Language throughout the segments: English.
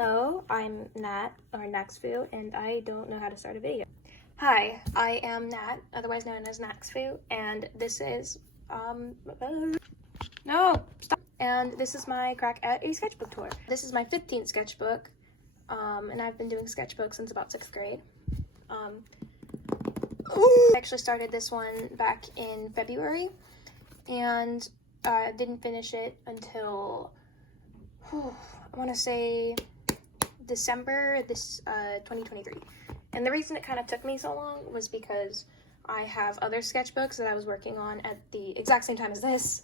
Hello, I'm Nat, or Natxfu, and I don't know how to start a video. Hi, I am Nat, otherwise known as Natxfu, and this is, no, stop. And this is my crack at a sketchbook tour. This is my 15th sketchbook, and I've been doing sketchbooks since about 6th grade. I actually started this one back in February, and I didn't finish it until, I want to say December 2023. And the reason it kind of took me so long was because I have other sketchbooks that I was working on at the exact same time as this,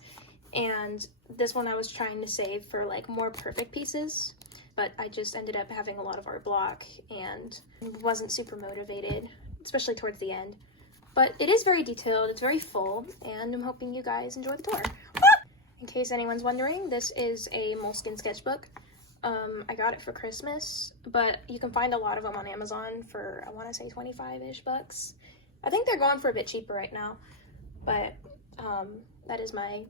and this one I was trying to save for like more perfect pieces, but I just ended up having a lot of art block and wasn't super motivated, especially towards the end. But it is very detailed, it's very full, and I'm hoping you guys enjoy the tour. In case anyone's wondering, this is a moleskin sketchbook. I got it for Christmas, but you can find a lot of them on Amazon for, I want to say 25-ish bucks. I think they're going for a bit cheaper right now, but that is my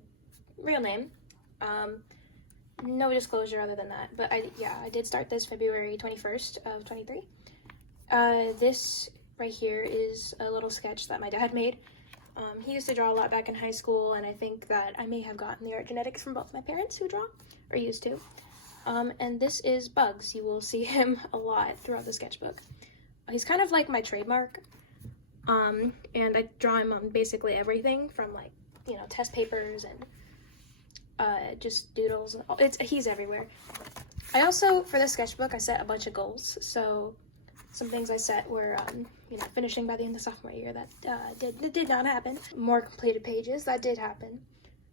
real name. No disclosure other than that, but I did start this February 21st of 23. This right here is a little sketch that my dad made. He used to draw a lot back in high school, and I think that I may have gotten the art genetics from both my parents who draw, or used to. And this is Bugs. You will see him a lot throughout the sketchbook. He's kind of like my trademark, and I draw him on basically everything from, like, you know, test papers and just doodles. He's everywhere. I also, for this sketchbook, I set a bunch of goals. So some things I set were, you know, finishing by the end of sophomore year. That did not happen. More completed pages. That did happen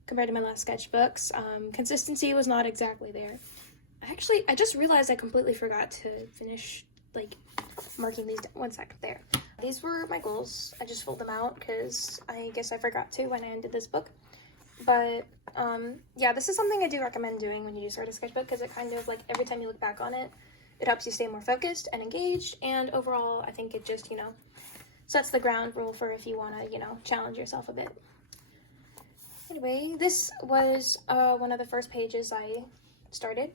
compared to my last sketchbooks. Consistency was not exactly there. Actually, I just realized I completely forgot to finish, like, marking these down. 1 second there. These were my goals. I just filled them out because I guess I forgot to when I ended this book. But, yeah, this is something I do recommend doing when you do start a sketchbook, because it kind of, like, every time you look back on it, it helps you stay more focused and engaged, and overall, I think it just, you know, sets the ground rule for if you want to, you know, challenge yourself a bit. Anyway, this was one of the first pages I started.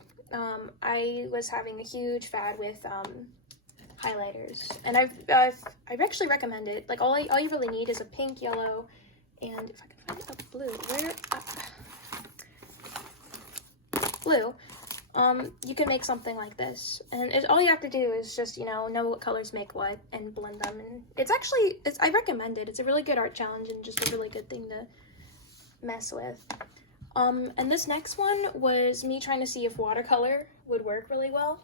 I was having a huge fad with highlighters, and I actually recommend it. Like, all you really need is a pink, yellow, and if I can find a blue, blue. You can make something like this, and all you have to do is just, you know what colors make what and blend them, and I recommend it. It's a really good art challenge and just a really good thing to mess with. And this next one was me trying to see if watercolor would work really well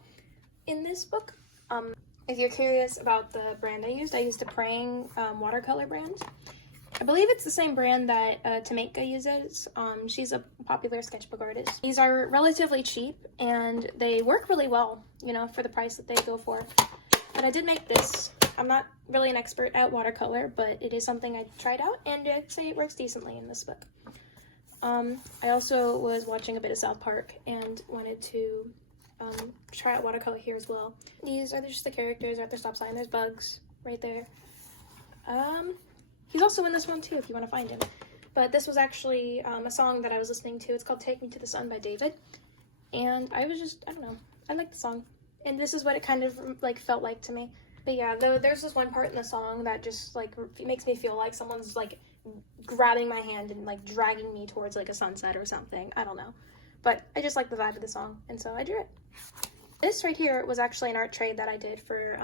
in this book. If you're curious about the brand I used a Praying watercolor brand. I believe it's the same brand that Tameka uses. She's a popular sketchbook artist. These are relatively cheap, and they work really well, you know, for the price that they go for. But I did make this. I'm not really an expert at watercolor, but it is something I tried out, and I'd say it works decently in this book. I also was watching a bit of South Park and wanted to try out watercolor here as well. These are just the characters at the stop sign. There's Bugs right there. He's also in this one too if you want to find him. But this was actually a song that I was listening to. It's called Take Me to the Sun by David. And I was just, I don't know, I like the song. And this is what it kind of like felt like to me. But yeah, though there's this one part in the song that just like makes me feel like someone's like grabbing my hand and like dragging me towards like a sunset or something. I don't know. But I just like the vibe of the song, and so I drew it. This right here was actually an art trade that I did for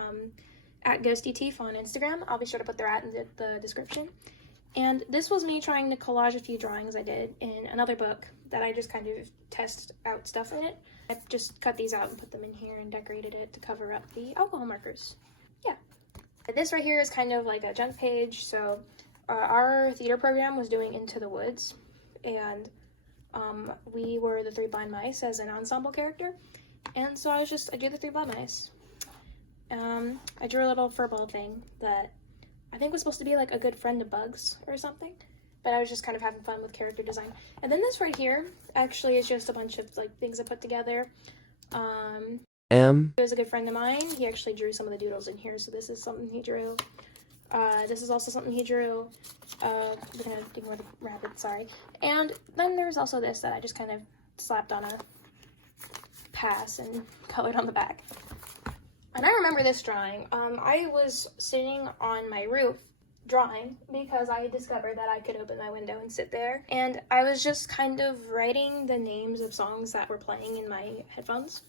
at GhostieTeef on Instagram. I'll be sure to put their at in the description. And this was me trying to collage a few drawings I did in another book that I just kind of test out stuff in it. I just cut these out and put them in here and decorated it to cover up the alcohol markers. Yeah. This right here is kind of like a junk page. So our theater program was doing Into the Woods, and we were the Three Blind Mice as an ensemble character. And so I drew the Three Blind Mice. I drew a little furball thing that I think was supposed to be like a good friend to Bugs or something, but I was just kind of having fun with character design. And then this right here actually is just a bunch of like things I put together. He was a good friend of mine. He actually drew some of the doodles in here, so this is something he drew. This is also something he drew. We're gonna ignore the rabbit, sorry. And then there's also this that I just kind of slapped on a pass and colored on the back. And I remember this drawing. I was sitting on my roof drawing because I discovered that I could open my window and sit there. And I was just kind of writing the names of songs that were playing in my headphones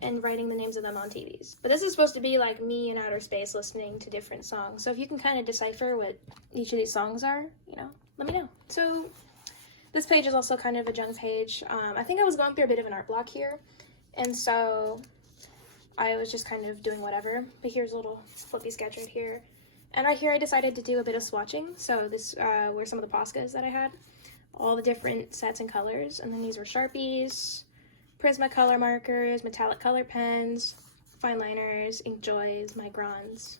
and writing the names of them on TVs. But this is supposed to be like me in outer space listening to different songs. So if you can kind of decipher what each of these songs are, you know, let me know. So this page is also kind of a junk page. I think I was going through a bit of an art block here. And so I was just kind of doing whatever. But here's a little flippy sketch right here. And right here I decided to do a bit of swatching. So this were some of the Poscas that I had. All the different sets and colors. And then these were Sharpies, Prismacolor markers, metallic color pens, fine liners, ink joys, microns,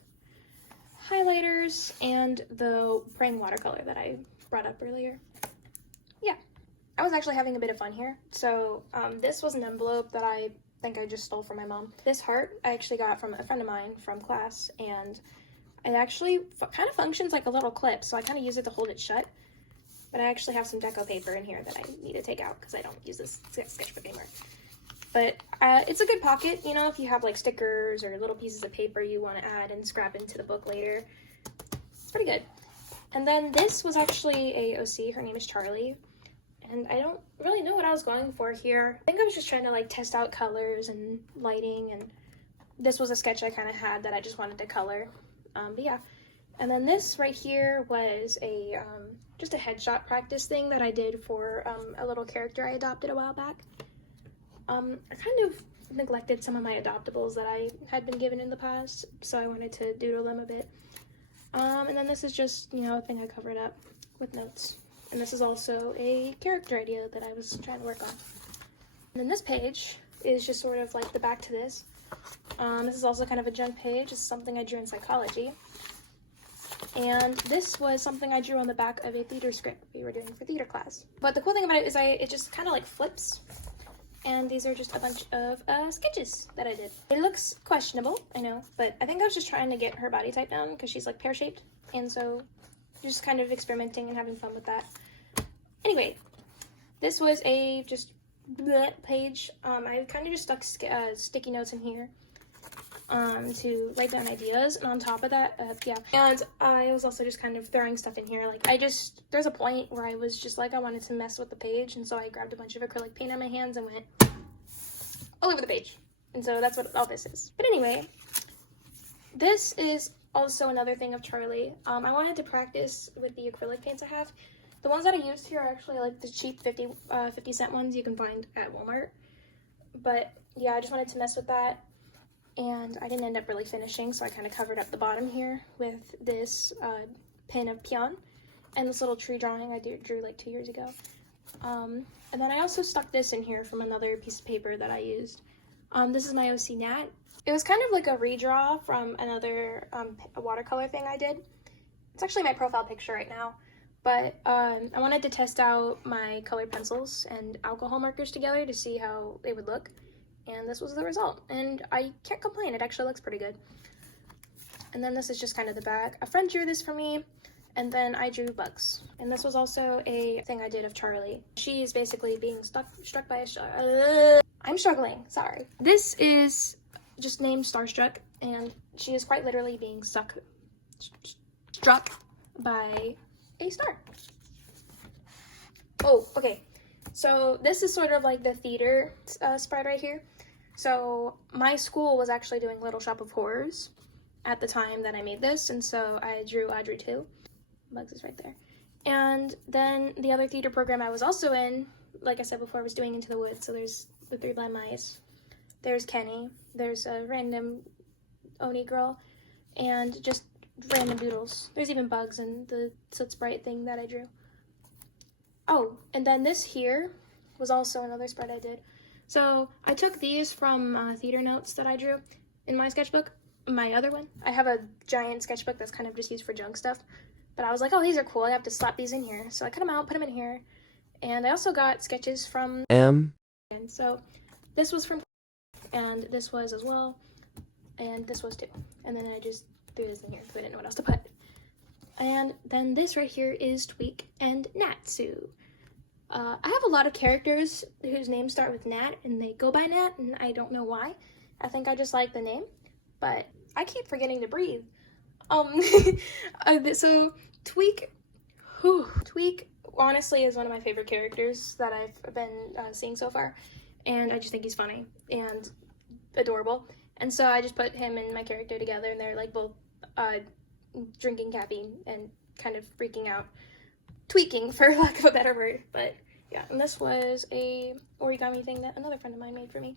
highlighters, and the praying watercolor that I brought up earlier. Yeah, I was actually having a bit of fun here. So this was an envelope that I think I just stole from my mom. This heart I actually got from a friend of mine from class, and it actually kind of functions like a little clip, so I kind of use it to hold it shut. But I actually have some deco paper in here that I need to take out because I don't use this sketchbook anymore. But it's a good pocket, you know, if you have like stickers or little pieces of paper you want to add and scrap into the book later. It's pretty good. And then this was actually a OC. Her name is Charlie. And I don't really know what I was going for here. I think I was just trying to like test out colors and lighting, and this was a sketch I kind of had that I just wanted to color. But yeah. And then this right here was a just a headshot practice thing that I did for a little character I adopted a while back. I kind of neglected some of my adoptables that I had been given in the past, so I wanted to doodle them a bit. And then this is just, you know, a thing I covered up with notes. And this is also a character idea that I was trying to work on. And then this page is just sort of like the back to this. This is also kind of a junk page. It's something I drew in psychology. And this was something I drew on the back of a theater script we were doing for theater class. But the cool thing about it is it just kind of like flips. And these are just a bunch of sketches that I did. It looks questionable, I know, but I think I was just trying to get her body type down because she's like pear-shaped. And so just kind of experimenting and having fun with that. Anyway, this was a just bleh page. I kind of just stuck sticky notes in here to write down ideas, and on top of that, yeah. And I was also just kind of throwing stuff in here. Like there's a point where I was just like, I wanted to mess with the page, and so I grabbed a bunch of acrylic paint on my hands and went all over the page. And so that's what all this is. But anyway, this is also another thing of Charlie. I wanted to practice with the acrylic paints I have. The ones that I used here are actually like the cheap 50-cent ones you can find at Walmart. But yeah, I just wanted to mess with that. And I didn't end up really finishing, so I kind of covered up the bottom here with this pin of peon and this little tree drawing I drew like 2 years ago. And then I also stuck this in here from another piece of paper that I used. This is my OC Nat. It was kind of like a redraw from another a watercolor thing I did. It's actually my profile picture right now. But I wanted to test out my colored pencils and alcohol markers together to see how they would look. And this was the result. And I can't complain. It actually looks pretty good. And then this is just kind of the back. A friend drew this for me. And then I drew bugs. And this was also a thing I did of Charlie. She is basically being struck by a I'm struggling. Sorry. This is just named Starstruck. And she is quite literally being struck by a star. Oh, okay. So this is sort of like the theater spread right here. So my school was actually doing Little Shop of Horrors at the time that I made this, and so I drew Audrey too. Bugs is right there. And then the other theater program I was also in, like I said before, was doing Into the Woods. So there's the Three Blind Mice, there's Kenny, there's a random Oni girl, and just random doodles. There's even bugs in the Soot Sprite thing that I drew. Oh, and then this here was also another spread I did. So I took these from theater notes that I drew in my sketchbook, my other one. I have a giant sketchbook that's kind of just used for junk stuff. But I was like, oh, these are cool. I have to slap these in here. So I cut them out, put them in here. And I also got sketches from And so this was from and this was as well. And this was too. And then I just threw this in here because I didn't know what else to put. And then this right here is Tweak and Natxfu. I have a lot of characters whose names start with Nat, and they go by Nat, and I don't know why. I think I just like the name, but I keep forgetting to breathe. So Tweak, Tweak honestly is one of my favorite characters that I've been seeing so far, and I just think he's funny and adorable. And so I just put him and my character together, and they're like both drinking caffeine and kind of freaking out, tweaking for lack of a better word. But yeah, and this was a origami thing that another friend of mine made for me.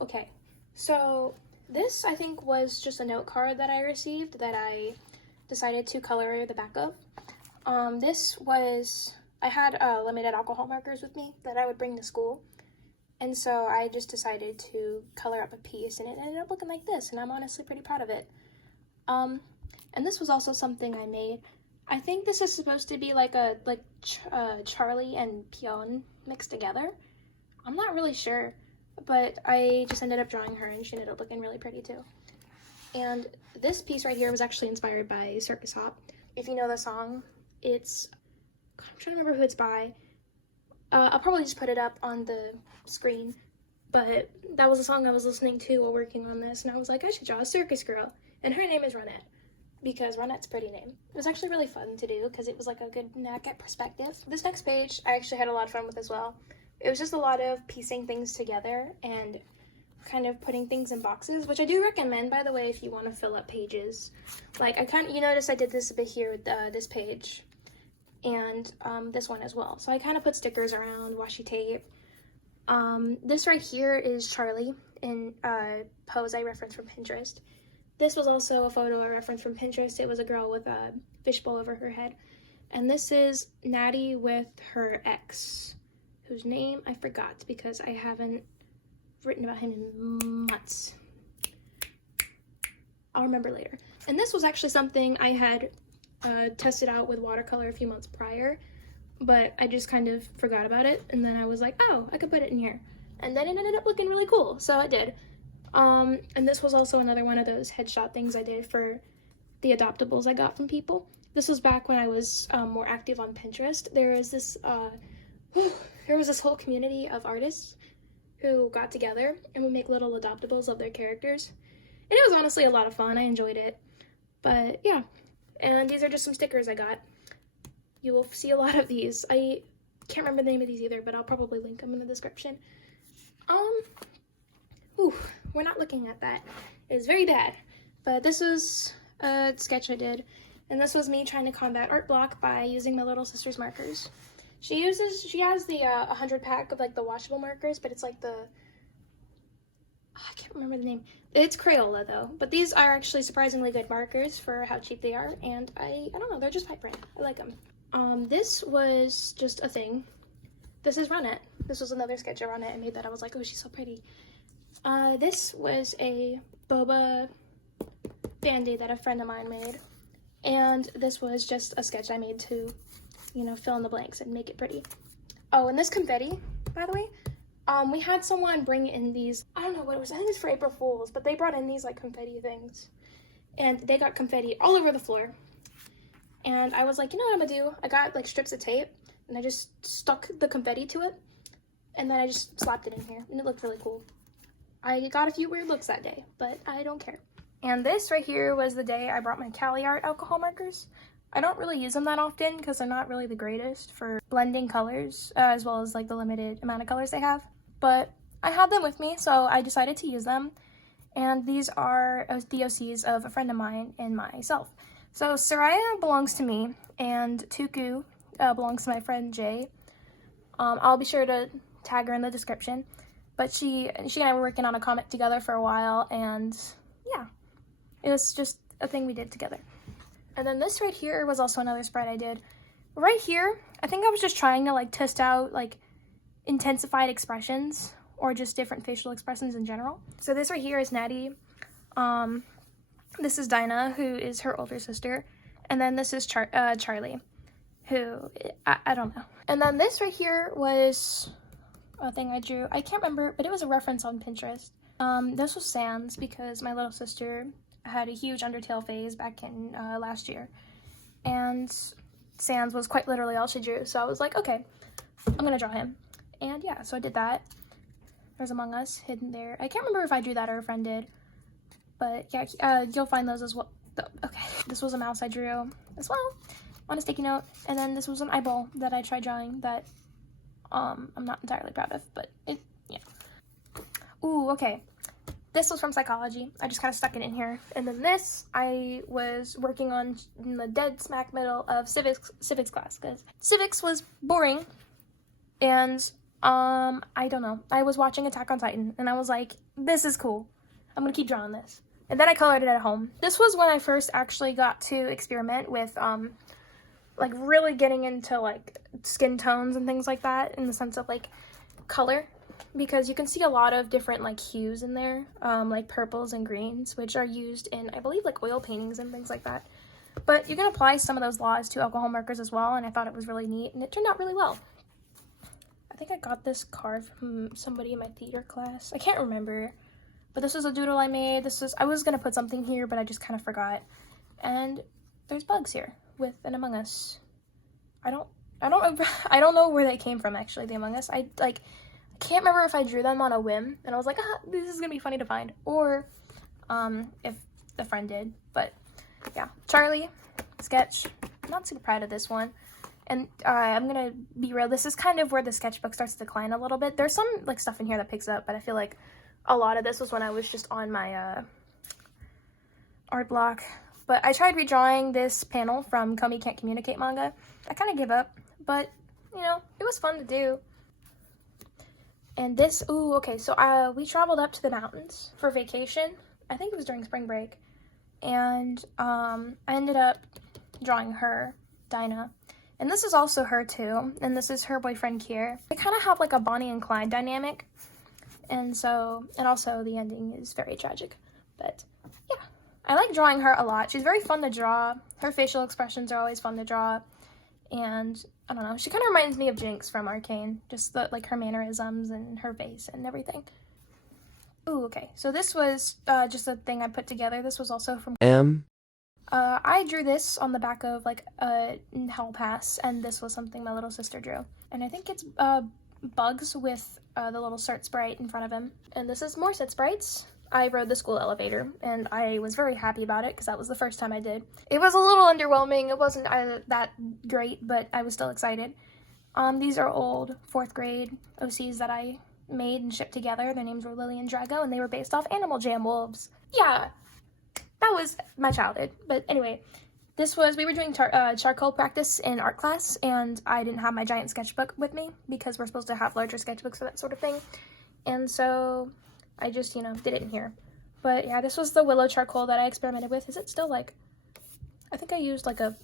Okay, so this I think was just a note card that I received that I decided to color the back of. I had limited alcohol markers with me that I would bring to school, and so I just decided to color up a piece, and it ended up looking like this, and I'm honestly pretty proud of it. And this was also something I made. I think this is supposed to be like Charlie and Pion mixed together. I'm not really sure, but I just ended up drawing her, and she ended up looking really pretty too. And this piece right here was actually inspired by Circus Hop. If you know the song, I'm trying to remember who it's by. I'll probably just put it up on the screen, but that was a song I was listening to while working on this, and I was like, I should draw a circus girl, and her name is Ronette, because Ronette's a pretty name. It was actually really fun to do, because it was like a good knack at perspective. This next page, I actually had a lot of fun with as well. It was just a lot of piecing things together and kind of putting things in boxes, which I do recommend, by the way, if you want to fill up pages. Like, you notice I did this a bit here with this page, and this one as well. So I kind of put stickers around, washi tape. This right here is Charlie in pose I referenced from Pinterest. This was also a photo I referenced from Pinterest. It was a girl with a fishbowl over her head. And this is Natty with her ex, whose name I forgot because I haven't written about him in months. I'll remember later. And this was actually something I had tested out with watercolor a few months prior, but I just kind of forgot about it, and then I was like, oh, I could put it in here. And then it ended up looking really cool, so I did. And this was also another one of those headshot things I did for the adoptables I got from people. This was back when I was more active on Pinterest. There was this whole community of artists who got together and would make little adoptables of their characters. And it was honestly a lot of fun. I enjoyed it. But yeah, and these are just some stickers I got. You will see a lot of these. I can't remember the name of these either, but I'll probably link them in the description. We're not looking at that. It is very bad. But this was a sketch I did, and this was me trying to combat art block by using my little sister's markers. She has the 100 pack of like the washable markers, but it's like I can't remember the name. It's Crayola though, but these are actually surprisingly good markers for how cheap they are, and I don't know, they're just vibrant. I like them. This was just a thing. This is Ronette. This was another sketch of Ronette I made that I was like, oh, she's so pretty. This was a boba band-aid that a friend of mine made, and this was just a sketch I made to, you know, fill in the blanks and make it pretty. Oh, and this confetti, by the way, we had someone bring in these, I don't know what it was, I think it was for April Fools, but they brought in these like confetti things, and they got confetti all over the floor. And I was like, you know what I'm gonna do? I got like strips of tape, and I just stuck the confetti to it, and then I just slapped it in here, and it looked really cool. I got a few weird looks that day, but I don't care. And this right here was the day I brought my Cali Art alcohol markers. I don't really use them that often because they're not really the greatest for blending colors, as well as like the limited amount of colors they have. But I had them with me, so I decided to use them. And these are the OCs of a friend of mine and myself. So Soraya belongs to me, and Tuku belongs to my friend Jay. I'll be sure to tag her in the description. But she and I were working on a comic together for a while, and yeah, it was just a thing we did together. And then this right here was also another spread I did. Right here, I think I was just trying to like test out like intensified expressions or just different facial expressions in general. So this right here is Natty. This is Dinah, who is her older sister. And then this is Charlie, who, I don't know. And then this right here was a thing I drew. I can't remember, but it was a reference on Pinterest. This was Sans because my little sister had a huge Undertale phase back in last year. And Sans was quite literally all she drew. So I was like, okay, I'm gonna draw him. And yeah, so I did that. There's Among Us hidden there. I can't remember if I drew that or a friend did. But yeah, you'll find those as well. Okay, this was a mouse I drew as well on a sticky note. And then this was an eyeball that I tried drawing that I'm not entirely proud of, but yeah. Ooh, okay. This was from psychology. I just kind of stuck it in here. And then this, I was working on in the dead smack middle of civics class, because civics was boring. And, I don't know. I was watching Attack on Titan, and I was like, this is cool. I'm gonna keep drawing this. And then I colored it at home. This was when I first actually got to experiment with, like, really getting into, like, skin tones and things like that, in the sense of, like, color. Because you can see a lot of different, like, hues in there, like purples and greens, which are used in, I believe, like, oil paintings and things like that. But you can apply some of those laws to alcohol markers as well, and I thought it was really neat, and it turned out really well. I think I got this card from somebody in my theater class. I can't remember, but this was a doodle I made. I was gonna put something here, but I just kind of forgot. And there's bugs here with an Among Us. I don't know where they came from, actually, the Among Us. I can't remember if I drew them on a whim, and I was like, this is gonna be funny to find, or if the friend did. But yeah, Charlie sketch. I'm not super proud of this one, and I'm gonna be real. This is kind of where the sketchbook starts to decline a little bit. There's some like stuff in here that picks up, but I feel like a lot of this was when I was just on my art block. But I tried redrawing this panel from Comey Can't Communicate manga. I kind of gave up, but you know, it was fun to do. And this, ooh, okay, so we traveled up to the mountains for vacation. I think it was during spring break. And I ended up drawing her, Dinah. And this is also her too. And this is her boyfriend, Kier. They kind of have like a Bonnie and Clyde dynamic. And also the ending is very tragic. But yeah, I like drawing her a lot. She's very fun to draw. Her facial expressions are always fun to draw. And I don't know, she kind of reminds me of Jinx from Arcane, just like her mannerisms and her face and everything. Ooh, okay, so this was just a thing I put together. This was also from I drew this on the back of like a Hell Pass, and this was something my little sister drew. And I think it's Bugs with the little Cert Sprite in front of him. And this is more Cert Sprites. I rode the school elevator, and I was very happy about it because that was the first time I did. It was a little underwhelming. It wasn't that great, but I was still excited. These are old 4th grade OCs that I made and shipped together. Their names were Lily and Drago, and they were based off Animal Jam wolves. Yeah, that was my childhood. But anyway, we were doing charcoal practice in art class, and I didn't have my giant sketchbook with me because we're supposed to have larger sketchbooks for that sort of thing. And so I just, did it in here. But yeah, this was the willow charcoal that I experimented with. Is it still like, I think I used like a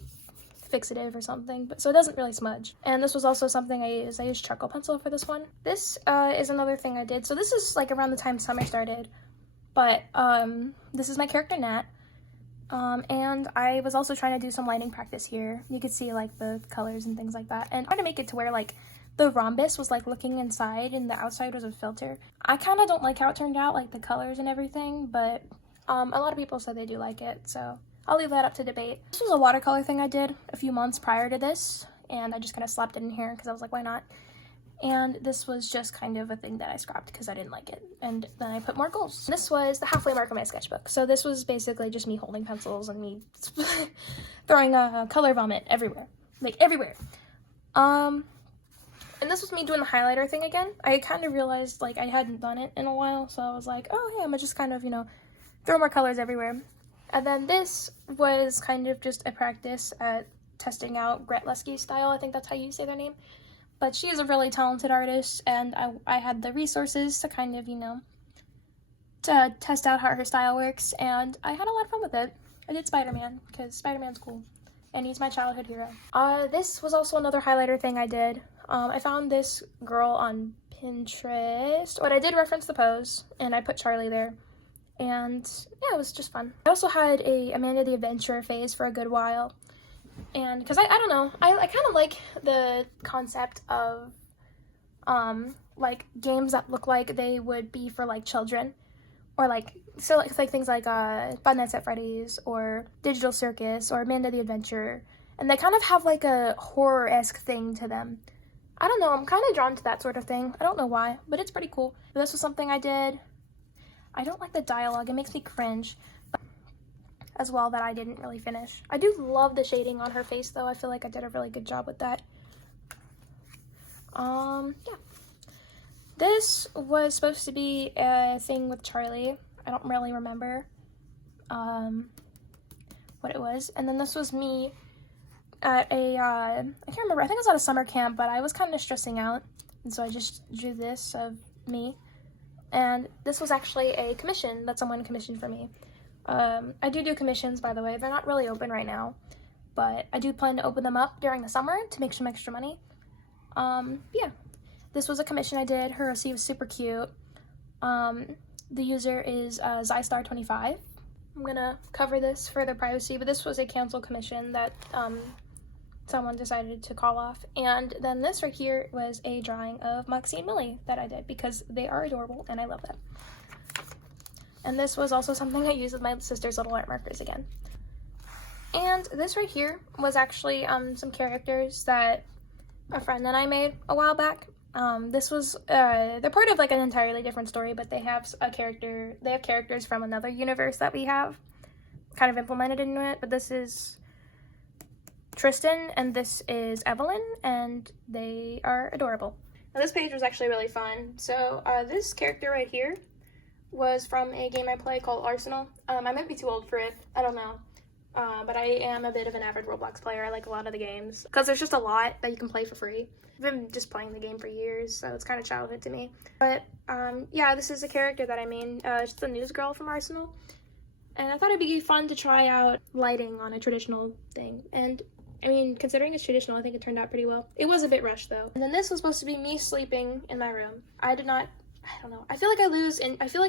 fixative or something, but so it doesn't really smudge. And this was also something I used charcoal pencil for this one. This is another thing I did. So this is like around the time summer started, but this is my character Nat. And I was also trying to do some lighting practice here. You could see like the colors and things like that. And I tried to make it to where like the rhombus was like looking inside and the outside was a filter. I kind of don't like how it turned out, like the colors and everything, but a lot of people said they do like it, so I'll leave that up to debate. This was a watercolor thing I did a few months prior to this, and I just kind of slapped it in here because I was like, why not? And this was just kind of a thing that I scrapped because I didn't like it, and then I put more goals. This was the halfway mark of my sketchbook, so this was basically just me holding pencils and me throwing a color vomit everywhere, like everywhere. And this was me doing the highlighter thing again. I kind of realized, like, I hadn't done it in a while, so I was like, oh, yeah, I'm gonna just kind of, throw more colors everywhere. And then this was kind of just a practice at testing out Gret Lusky's style. I think that's how you say their name. But she is a really talented artist, and I had the resources to kind of, to test out how her style works, and I had a lot of fun with it. I did Spider-Man, because Spider-Man's cool, and he's my childhood hero. This was also another highlighter thing I did. I found this girl on Pinterest, but I did reference the pose, and I put Charlie there, and yeah, it was just fun. I also had a Amanda the Adventurer phase for a good while, and because I don't know, I kind of like the concept of like games that look like they would be for like children, or like things like Five Nights at Freddy's or Digital Circus or Amanda the Adventurer. and they kind of have like a horror-esque thing to them. I don't know, I'm kind of drawn to that sort of thing. I don't know why, but it's pretty cool. This was something I did. I don't like the dialogue, it makes me cringe. As well, that I didn't really finish. I do love the shading on her face though. I feel like I did a really good job with that. Yeah. This was supposed to be a thing with Charlie. I don't really remember what it was. And then this was me at a, I can't remember, I think it was at a summer camp, but I was kind of stressing out. And so I just drew this of me. And this was actually a commission that someone commissioned for me. I do commissions, by the way. They're not really open right now, but I do plan to open them up during the summer to make some extra money. Yeah, this was a commission I did. Her receipt was super cute. The user is Zystar25. I'm gonna cover this for their privacy, but this was a canceled commission that someone decided to call off. And then this right here was a drawing of Moxie and Millie that I did because they are adorable and I love them. And this was also something I used with my sister's little art markers again. And this right here was actually some characters that a friend and I made a while back. This was, they're part of like an entirely different story, but they have characters from another universe that we have kind of implemented into it. But this is Tristan and this is Evelyn, and they are adorable. Now this page was actually really fun. So this character right here was from a game I play called Arsenal. I might be too old for it, I don't know. But I am a bit of an avid Roblox player. I like a lot of the games because there's just a lot that you can play for free. I've been just playing the game for years, so it's kind of childhood to me. But yeah, this is a character that I made. It's the news girl from Arsenal. And I thought it'd be fun to try out lighting on a traditional thing. And I mean, considering it's traditional, I think it turned out pretty well. It was a bit rushed though. And then this was supposed to be me sleeping in my room. I don't know. I feel like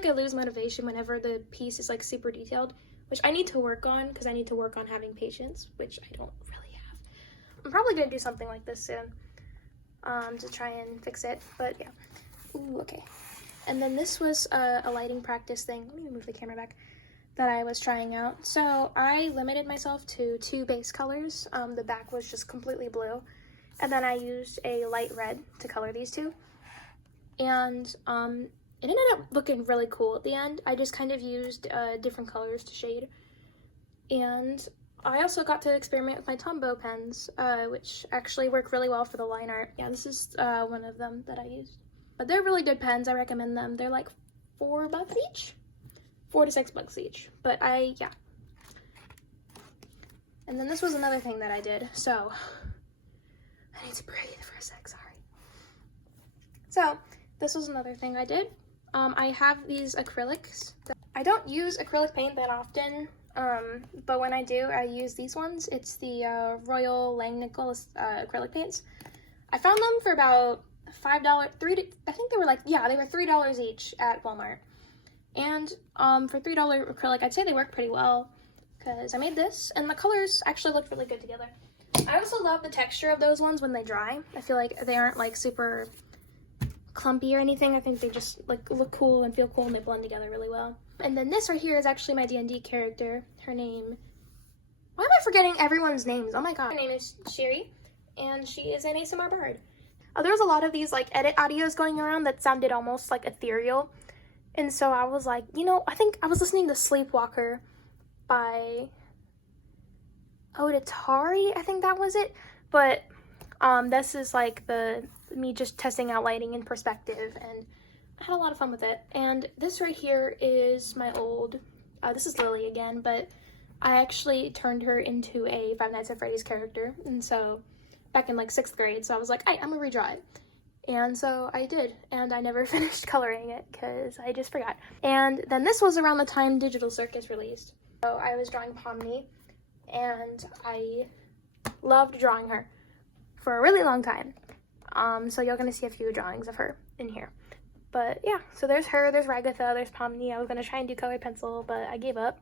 I lose motivation whenever the piece is like super detailed, which I need to work on because I need to work on having patience, which I don't really have. I'm probably gonna do something like this soon, to try and fix it. But yeah. Ooh, okay. And then this was a lighting practice thing. Let me move the camera back. That I was trying out. So I limited myself to 2 base colors. The back was just completely blue, and then I used a light red to color these two. And it ended up looking really cool at the end. I just kind of used different colors to shade. And I also got to experiment with my Tombow pens, which actually work really well for the line art. Yeah, this is one of them that I used. But they're really good pens, I recommend them. They're like $4 each? $4 to $6 each. But yeah. And then this was another thing that I did. So, I need to breathe for a sec, sorry. So, this was another thing I did. I have these acrylics. I don't use acrylic paint that often, but when I do, I use these ones. It's the Royal Langnickel acrylic paints. I found them for about $5, I think they were like, yeah, they were $3 each at Walmart. And for $3 acrylic, I'd say they work pretty well because I made this, and the colors actually looked really good together. I also love the texture of those ones when they dry. I feel like they aren't like super clumpy or anything. I think they just like look cool and feel cool, and they blend together really well. And then this right here is actually my D&D character. Her name, why am I forgetting everyone's names? Oh my god. Her name is Sherry, and she is an ASMR bard. There was a lot of these like edit audios going around that sounded almost like ethereal, and so I was like, you know, I think I was listening to Sleepwalker by Odatari, I think that was it. But this is like me just testing out lighting and perspective, and I had a lot of fun with it. And this right here is my old, this is Lily again, but I actually turned her into a Five Nights at Freddy's character, and so back in like 6th grade, so I was like, hey, I'm gonna redraw it. And so I did, and I never finished coloring it because I just forgot. And then this was around the time Digital Circus released. So I was drawing Pomni, and I loved drawing her for a really long time. So you're gonna see a few drawings of her in here. But yeah, so there's her, there's Ragatha, there's Pomni. I was gonna try and do colored pencil, but I gave up.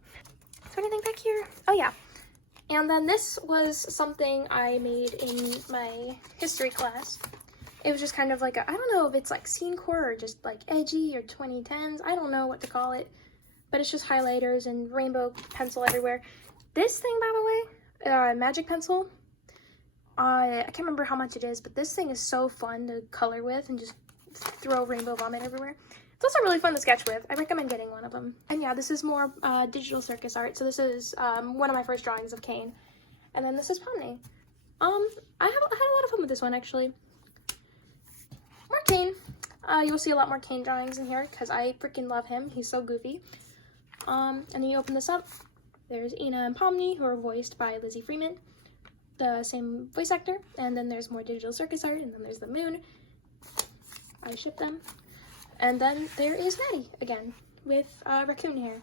Is there anything back here? Oh yeah. And then this was something I made in my history class. It was just kind of like I don't know if it's like scene core or just like edgy or 2010s. I don't know what to call it, but it's just highlighters and rainbow pencil everywhere. This thing, by the way, magic pencil, I can't remember how much it is, but this thing is so fun to color with and just throw rainbow vomit everywhere. It's also really fun to sketch with. I recommend getting one of them. And yeah, this is more digital circus art. So this is one of my first drawings of Kane. And then this is Pomni. I had a lot of fun with this one, actually. More Kane. You'll see a lot more Kane drawings in here because I freaking love him. He's so goofy. And then you open this up. There's Ina and Pomni, who are voiced by Lizzie Freeman, the same voice actor. And then there's more digital circus art, and then there's the moon. I ship them. And then there is Maddie again with raccoon hair.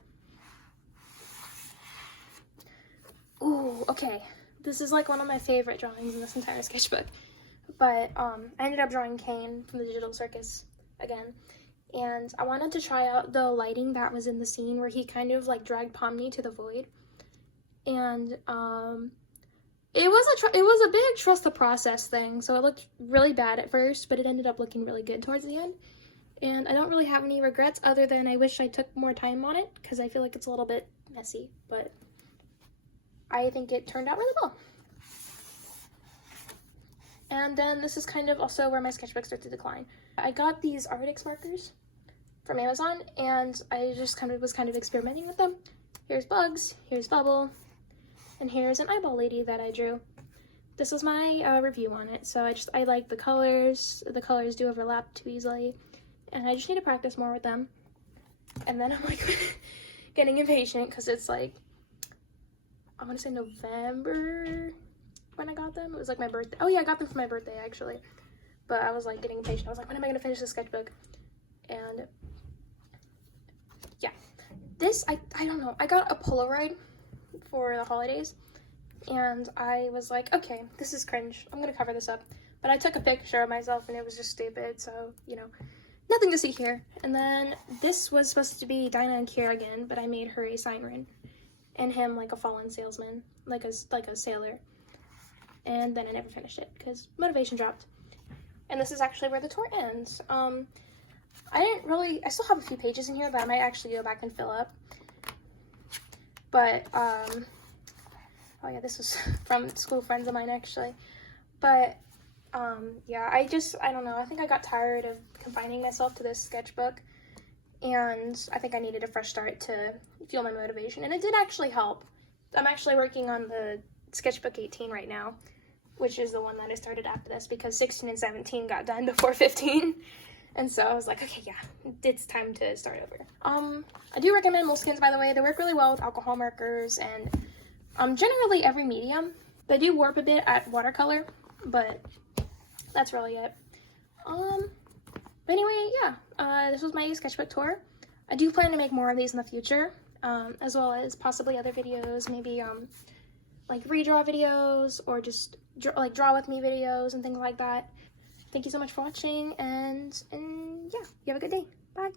Ooh, okay. This is like one of my favorite drawings in this entire sketchbook. But I ended up drawing Kane from the digital circus again. And I wanted to try out the lighting that was in the scene where he kind of like dragged Pomni to the void. And it was a big trust the process thing. So it looked really bad at first, but it ended up looking really good towards the end. And I don't really have any regrets other than I wish I took more time on it because I feel like it's a little bit messy, but I think it turned out really well. And then this is kind of also where my sketchbook starts to decline. I got these Artix markers from Amazon and I just was kind of experimenting with them. Here's Bugs, here's Bubble, and here's an eyeball lady that I drew. This was my review on it. So I like the colors. The colors do overlap too easily. And I just need to practice more with them. And then I'm like getting impatient because it's like, I want to say November when I got them. It was like my birthday. Oh yeah, I got them for my birthday actually. But I was like getting impatient. I was like, when am I going to finish this sketchbook? And yeah, this, I don't know. I got a Polaroid for the holidays. And I was like, okay, this is cringe. I'm going to cover this up. But I took a picture of myself and it was just stupid. So, you know. Nothing to see here. And then this was supposed to be Dinah and Kira again, but I made her a siren. And him like a fallen salesman, like a sailor. And then I never finished it because motivation dropped. And this is actually where the tour ends. I still have a few pages in here that I might actually go back and fill up. But, oh yeah, this was from school friends of mine actually. But, yeah, I don't know. I think I got tired of confining myself to this sketchbook, and I think I needed a fresh start to fuel my motivation, and it did actually help. I'm actually working on the sketchbook 18 right now, which is the one that I started after this because 16 and 17 got done before 15, and so I was like, okay, yeah, it's time to start over. I do recommend moleskins, by the way. They work really well with alcohol markers and generally every medium. They do warp a bit at watercolor, but that's really it. But anyway, yeah, this was my sketchbook tour. I do plan to make more of these in the future, as well as possibly other videos, maybe like redraw videos or just draw with me videos and things like that. Thank you so much for watching, and yeah, you have a good day. Bye.